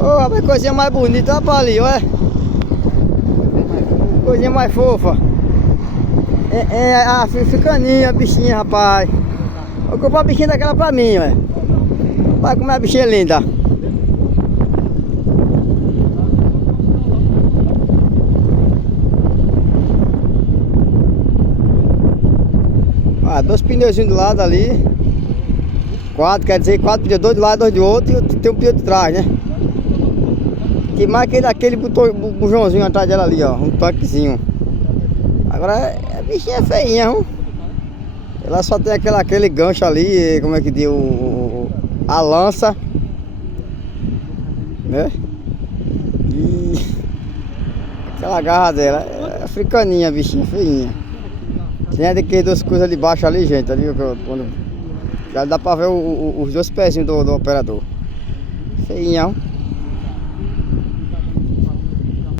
Ô, rapaz, coisinha mais bonita, olha pra ali, olha. Coisinha mais fofa. É a africaninha, a bichinha, rapaz. Vou comprar uma bichinha daquela pra mim, ué. Vai como é a bichinha linda. Ah, 2 pneuzinhos do lado ali. 4, quer dizer 4 pneus, 2 de lado, 2 de outro, e tem um pneu de trás, né? Que mais que daquele bujãozinho atrás dela ali, ó, um tanquezinho. Agora a bichinha é feinha, viu? Ela só tem aquele gancho ali, como é que diz, a lança, né? E aquela garra dela, é africaninha, a bichinha, feinha. Tem aqueles 2 coisas ali baixo ali, gente, ali, quando já dá pra ver os 2 pezinhos do operador. Feinha, ó.